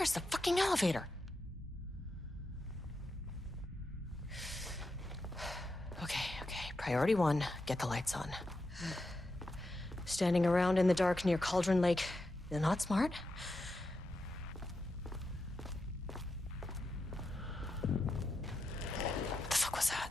Where's the fucking elevator? Okay. Priority one, get the lights on. Standing around in the dark near Cauldron Lake, not smart? What the fuck was that?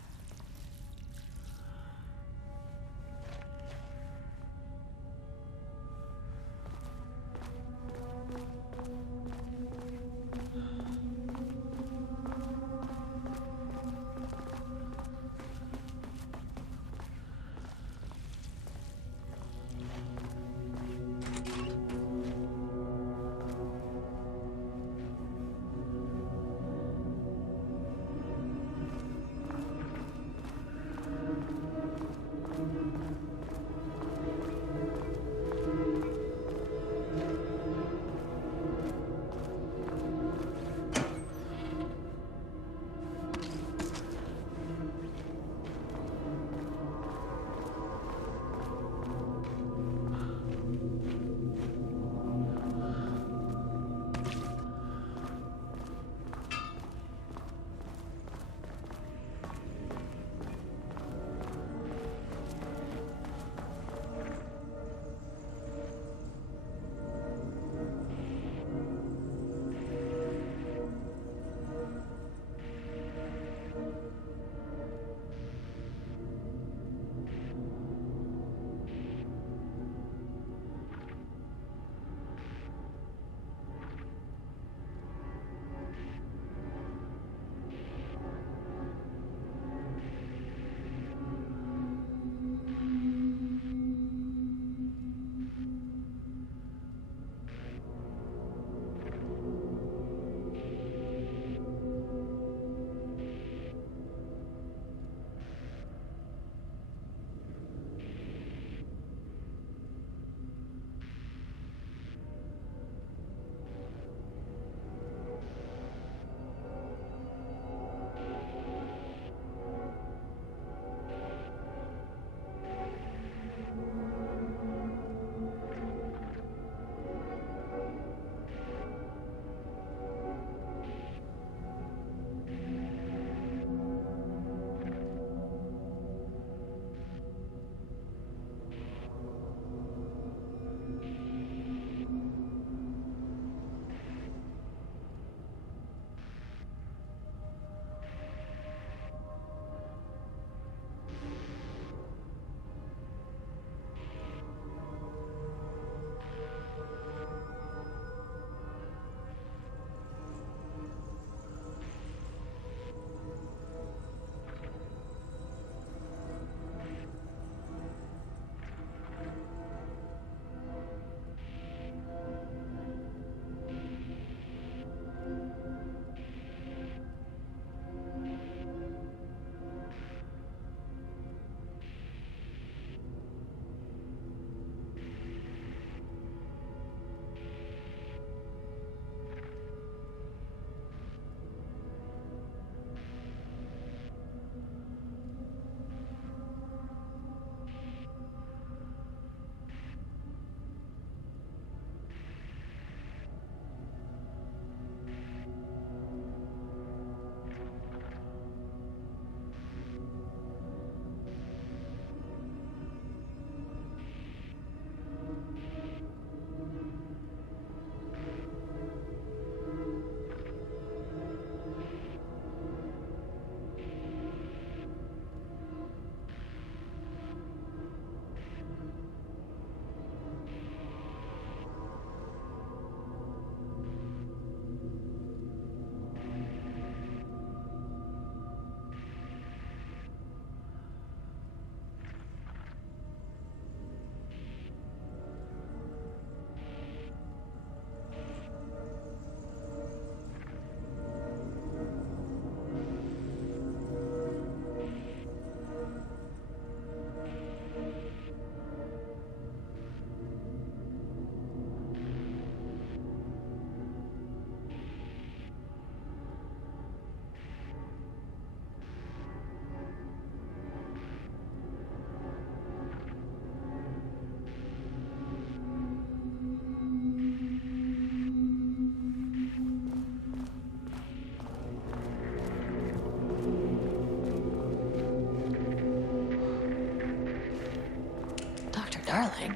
darling.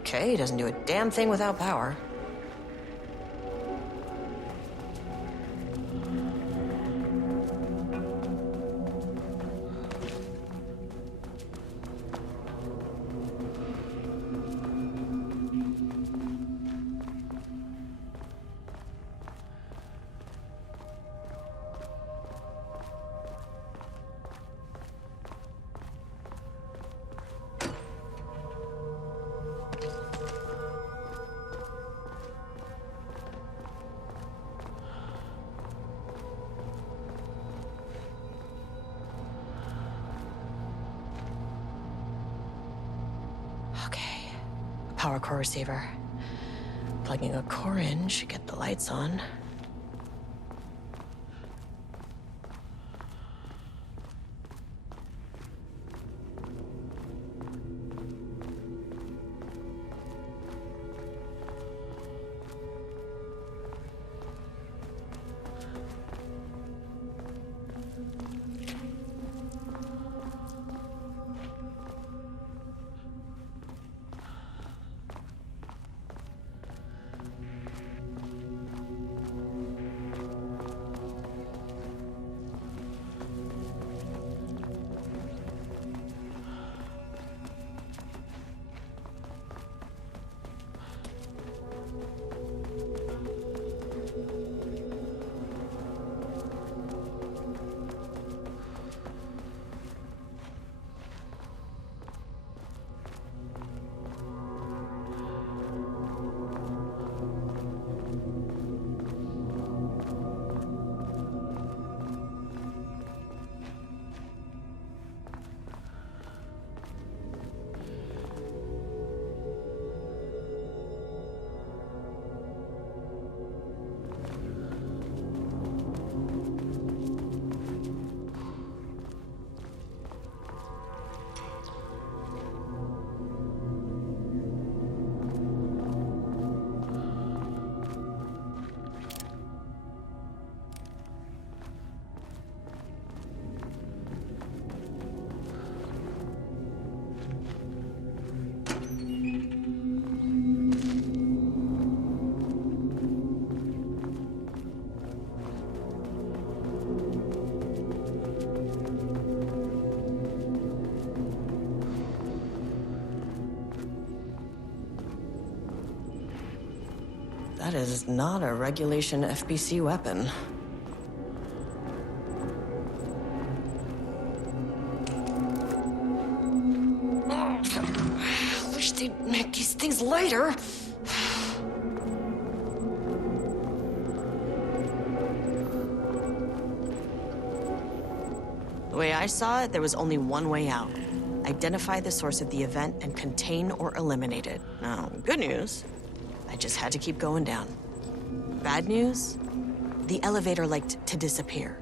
Okay, he doesn't do a damn thing without power. Okay, power core receiver. Plugging a core in should get the lights on. That is not a regulation FBC weapon. I wish they'd make these things lighter. The way I saw it, there was only one way out. Identify the source of the event and contain or eliminate it. Now, good news, I just had to keep going down. Bad news, the elevator liked to disappear.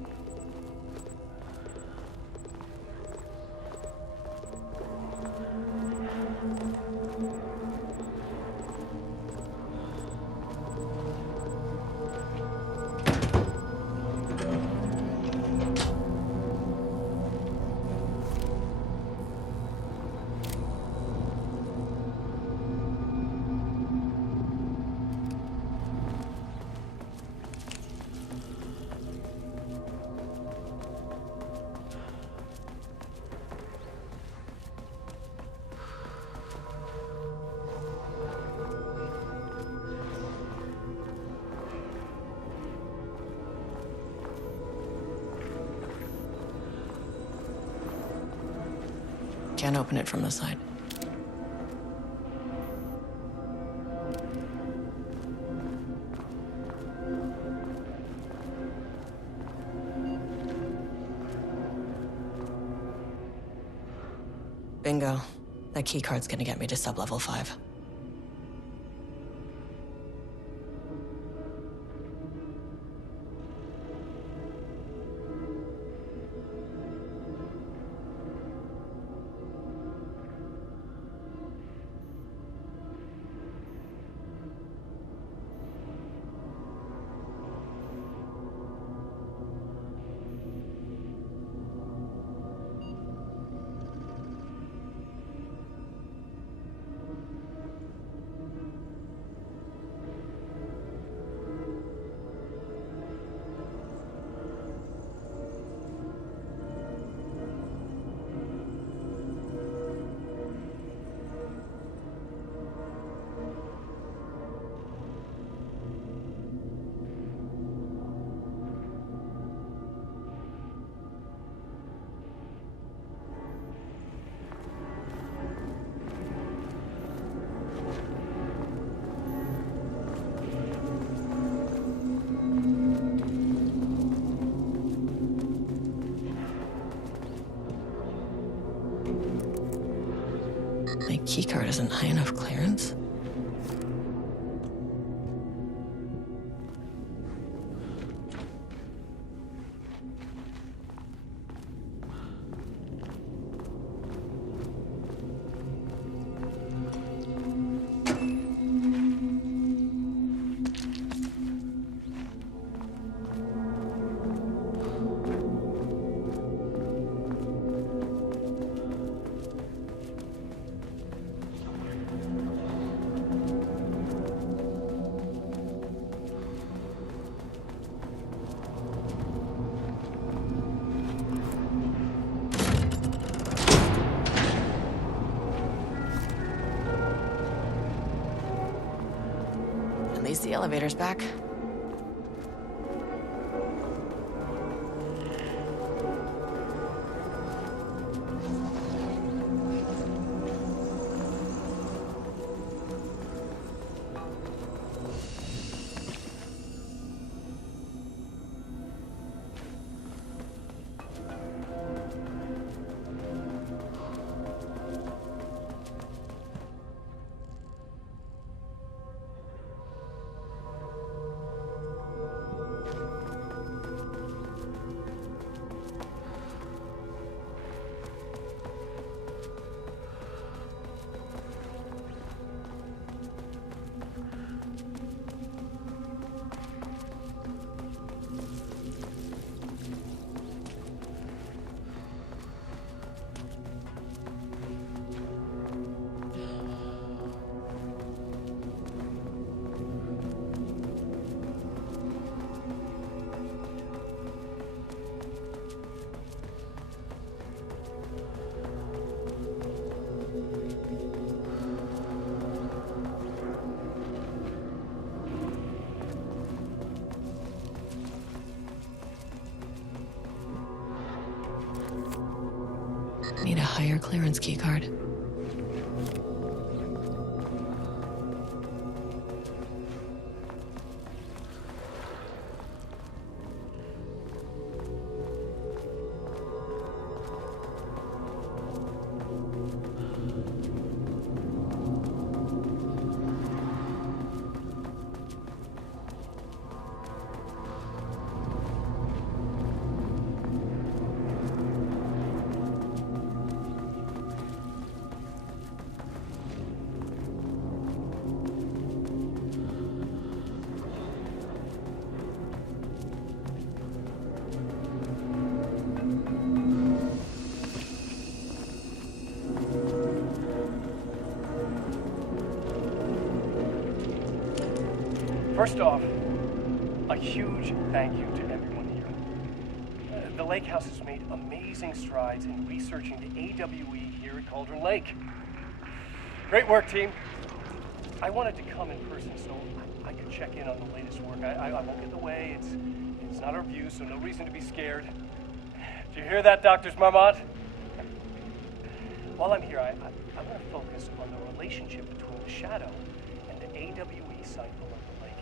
Can't open it from the side. Bingo. That keycard's gonna get me to sub-level 5. keycard isn't high enough clearance? At least the elevator's back. Need a higher clearance keycard. First off, a huge thank you to everyone here. The Lake House has made amazing strides in researching the AWE here at Cauldron Lake. Great work, team. I wanted to come in person so I could check in on the latest work. I won't get in the way. It's not our view, so no reason to be scared. Do you hear that, Dr. Marmont? While I'm here, I want to focus on the relationship between the shadow and the AWE site below the lake.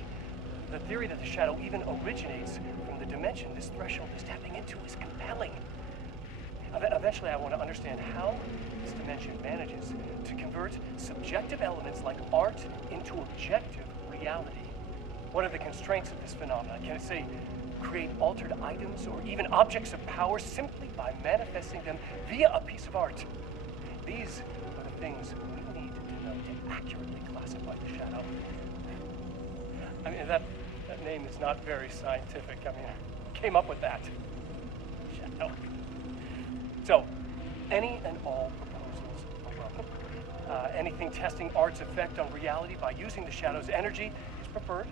The theory that the shadow even originates from the dimension this threshold is tapping into is compelling. Eventually, I want to understand how this dimension manages to convert subjective elements like art into objective reality. What are the constraints of this phenomenon? Can it, say, create altered items or even objects of power simply by manifesting them via a piece of art? These are the things we need to know to accurately classify the shadow. I mean, that name is not very scientific. I mean, I came up with that. Shadow. So, any and all proposals are welcome. Anything testing art's effect on reality by using the shadow's energy is preferred.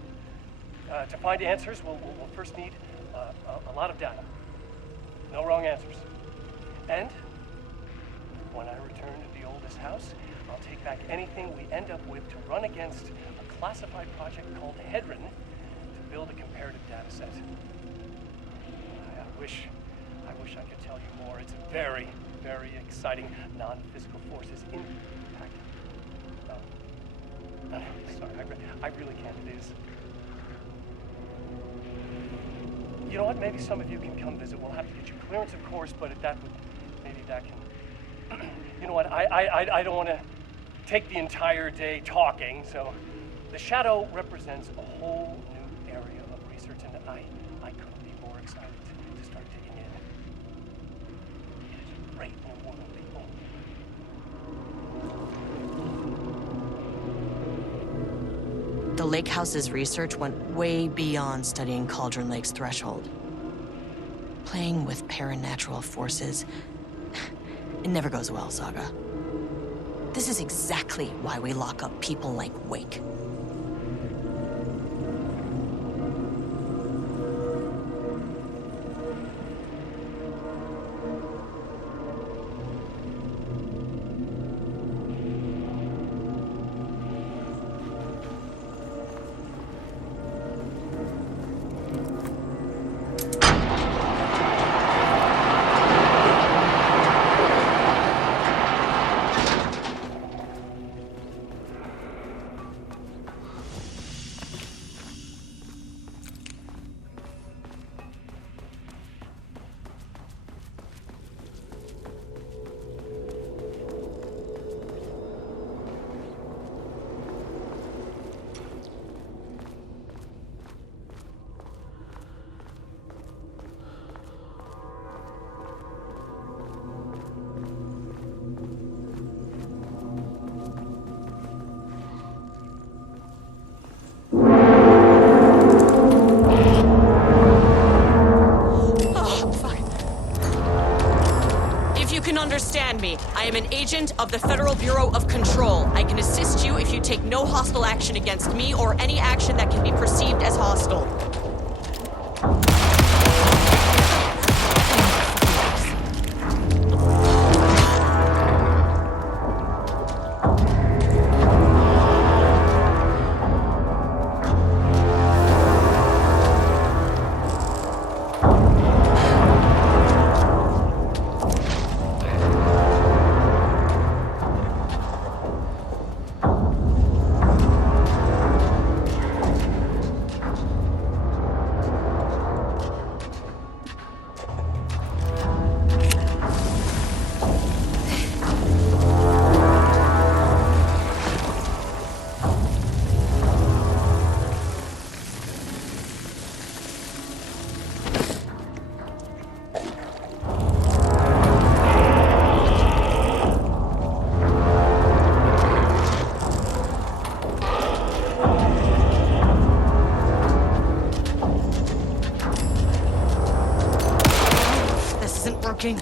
To find answers, we'll first need a lot of data. No wrong answers. And when I return to the oldest house, I'll take back anything we end up with to run against a classified project called Hedron to build a comparative data set. I wish I could tell you more. It's a very, very exciting non-physical forces impact. Sorry, I really can't. It is. You know what? Maybe some of you can come visit. We'll have to get you clearance, of course, but maybe that can. You know what? I don't want to take the entire day talking, so the shadow represents a whole new area of research, and I couldn't be more excited to start digging in. It is a great new world we own. The Lake House's research went way beyond studying Cauldron Lake's threshold. Playing with paranatural forces, it never goes well, Saga. This is exactly why we lock up people like Wake. Understand me. I am an agent of the Federal Bureau of Control. I can assist you if you take no hostile action against me or any action that can be perceived as hostile. Working.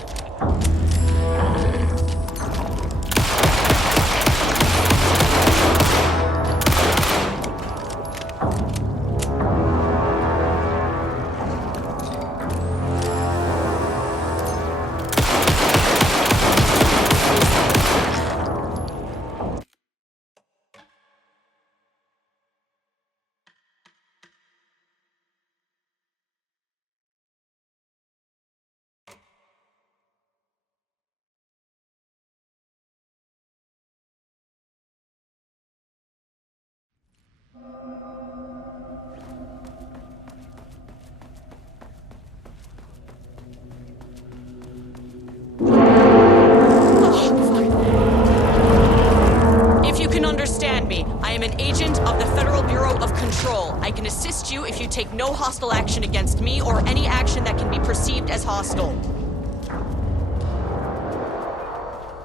Understand me. I am an agent of the Federal Bureau of Control. I can assist you if you take no hostile action against me or any action that can be perceived as hostile.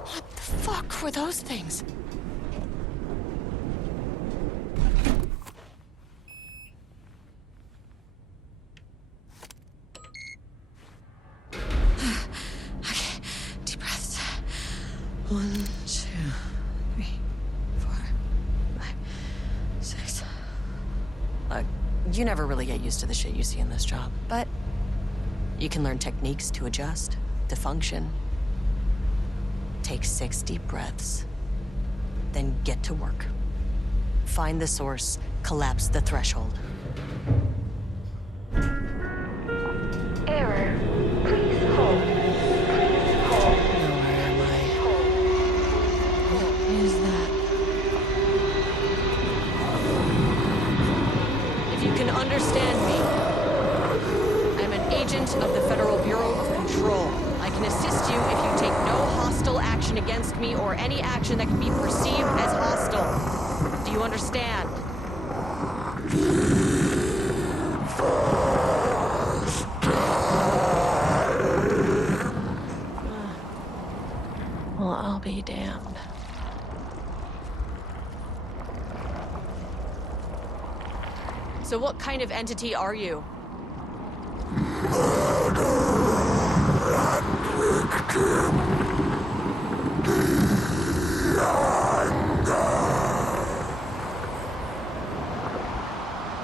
What the fuck were those things? Okay, deep breaths. 1, 2, 3. You never really get used to the shit you see in this job, but you can learn techniques to adjust, to function. Take 6 deep breaths, then get to work. Find the source, collapse the threshold. Error. Please hold. Please hold. Where am I? What is that? If you can understand me, I'm an agent of the Federal Bureau of Control. I can assist you if you take no hostile action against against me or any action that can be perceived as hostile. Do you understand? Well, I'll be damned. So what kind of entity are you?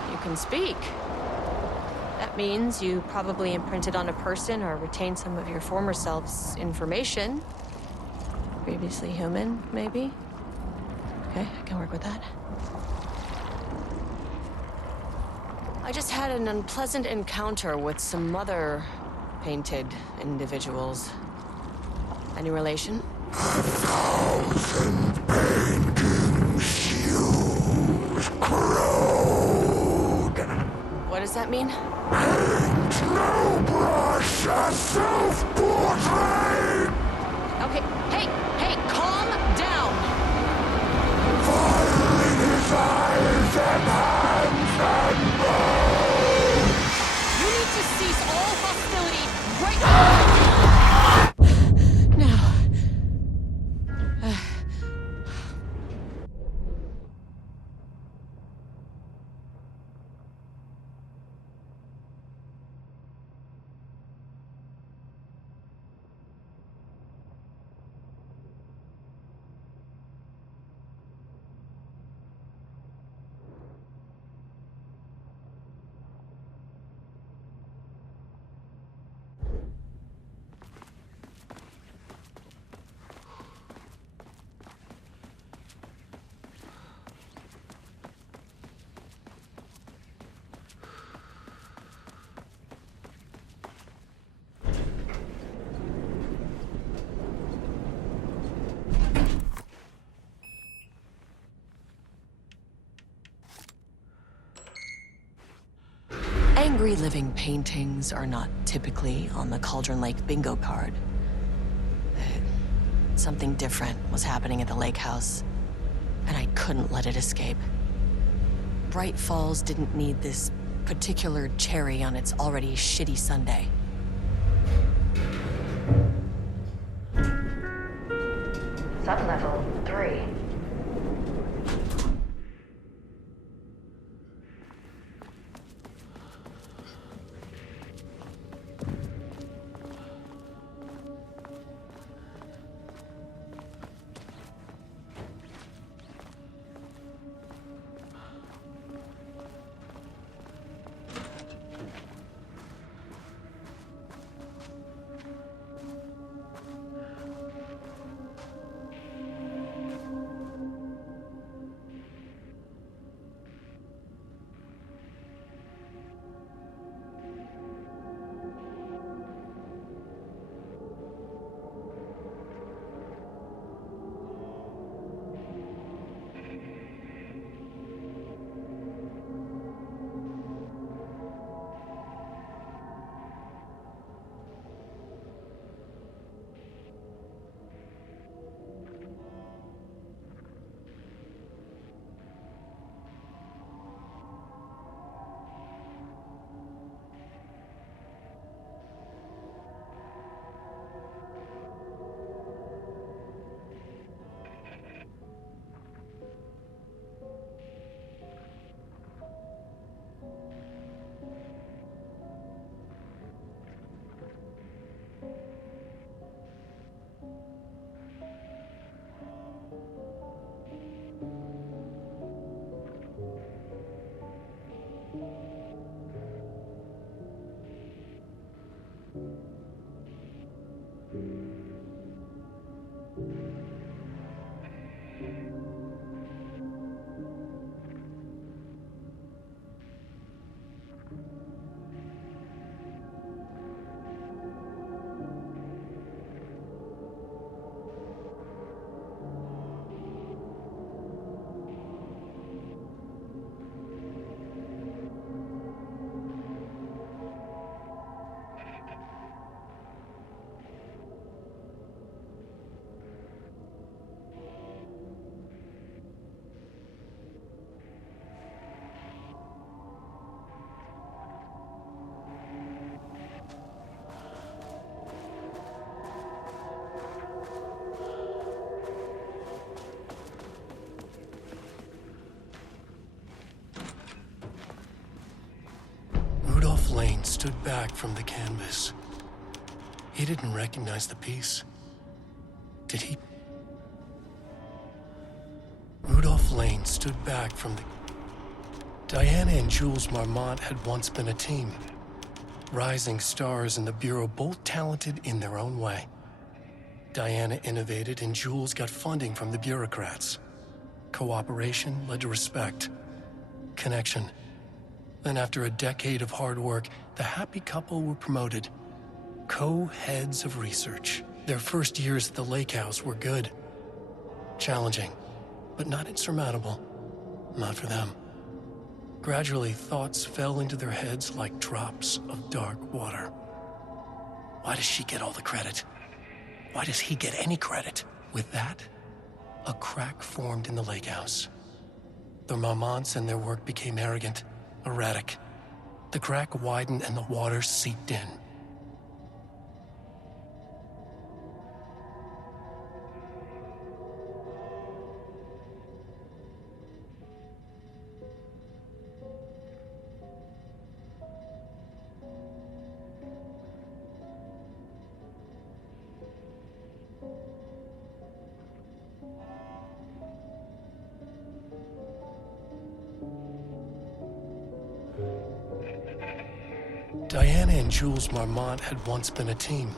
You can speak. That means you probably imprinted on a person or retained some of your former self's information. Previously human, maybe? Okay, I can work with that. I just had an unpleasant encounter with some other painted individuals. Any relation? 1,000 painting shoes crowed. What does that mean? Paint no brush a self-portrait. Okay, hey, calm down! Filing his eyes and hands and bones. You need to cease all hostility right now. Angry living paintings are not typically on the Cauldron Lake bingo card. Something different was happening at the lake house, and I couldn't let it escape. Bright Falls didn't need this particular cherry on its already shitty sundae. Sublevel 3. stood back from the canvas. He didn't recognize the piece. Did he? Rudolph Lane stood back from the... Diana and Jules Marmont had once been a team. Rising stars in the Bureau, both talented in their own way. Diana innovated and Jules got funding from the bureaucrats. Cooperation led to respect. Connection. Then after a decade of hard work, the happy couple were promoted. Co-heads of research. Their first years at the lake house were good. Challenging, but not insurmountable. Not for them. Gradually, thoughts fell into their heads like drops of dark water. Why does she get all the credit? Why does he get any credit? With that, a crack formed in the lake house. The Marmonts and their work became arrogant, erratic. The crack widened and the water seeped in. Diana and Jules Marmont had once been a team.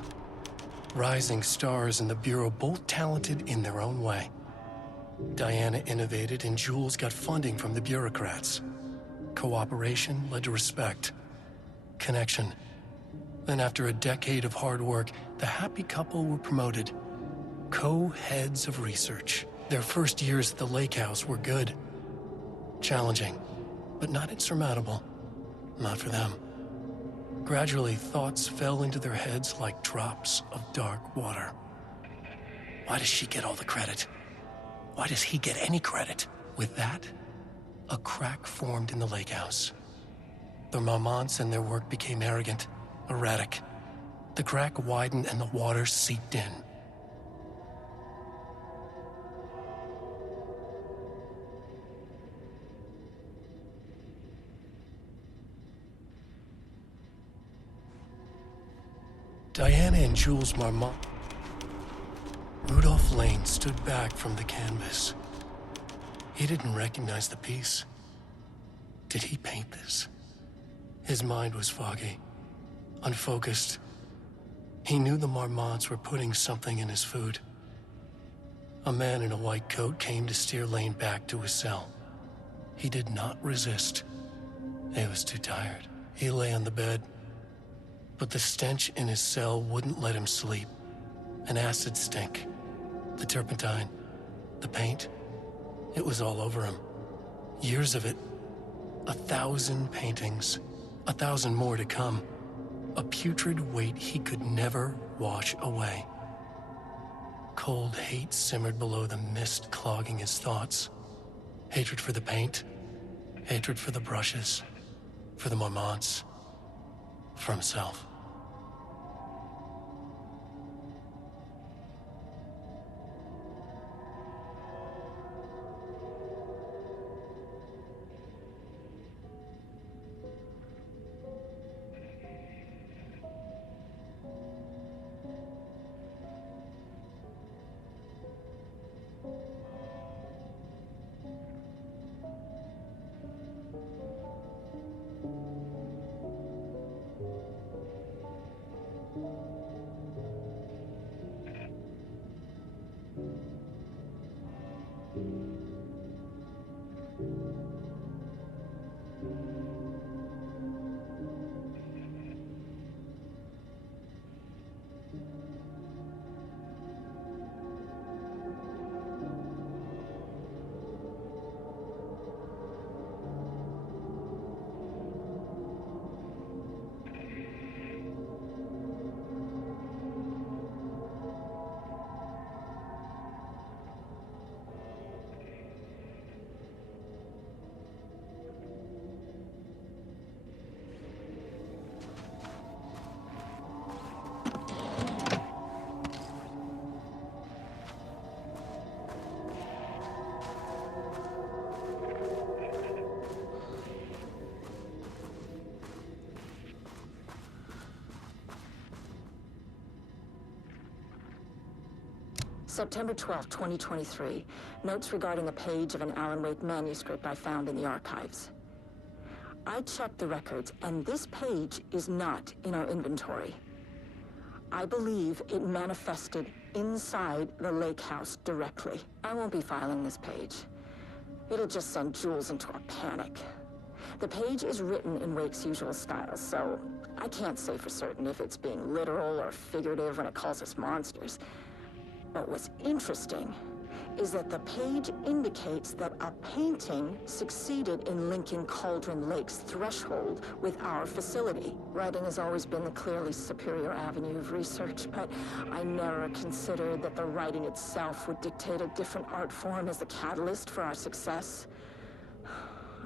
Rising stars in the Bureau, both talented in their own way. Diana innovated and Jules got funding from the bureaucrats. Cooperation led to respect. Connection. Then after a decade of hard work, the happy couple were promoted. Co-heads of research. Their first years at the lake house were good. Challenging, but not insurmountable. Not for them. Gradually, thoughts fell into their heads like drops of dark water. Why does she get all the credit? Why does he get any credit? With that, a crack formed in the lake house. The Marmonts and their work became arrogant, erratic. The crack widened and the water seeped in. Diana and Jules Marmont. Rudolph Lane stood back from the canvas. He didn't recognize the piece. Did he paint this? His mind was foggy, unfocused. He knew the Marmonts were putting something in his food. A man in a white coat came to steer Lane back to his cell. He did not resist. He was too tired. He lay on the bed, but the stench in his cell wouldn't let him sleep. An acid stink. The turpentine. The paint. It was all over him. Years of it. 1,000 paintings. 1,000 more to come. A putrid weight he could never wash away. Cold hate simmered below the mist clogging his thoughts. Hatred for the paint. Hatred for the brushes. For the Marmonts. For himself. September 12, 2023. Notes regarding a page of an Alan Wake manuscript I found in the archives. I checked the records, and this page is not in our inventory. I believe it manifested inside the lake house directly. I won't be filing this page. It'll just send Jules into a panic. The page is written in Wake's usual style, so I can't say for certain if it's being literal or figurative when it calls us monsters. But what's interesting is that the page indicates that a painting succeeded in linking Cauldron Lake's threshold with our facility. Writing has always been the clearly superior avenue of research, but I never considered that the writing itself would dictate a different art form as the catalyst for our success.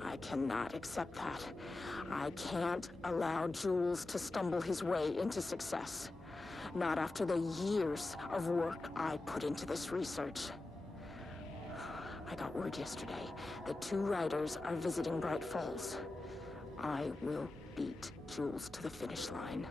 I cannot accept that. I can't allow Jules to stumble his way into success. Not after the years of work I put into this research. I got word yesterday that 2 writers are visiting Bright Falls. I will beat Jules to the finish line.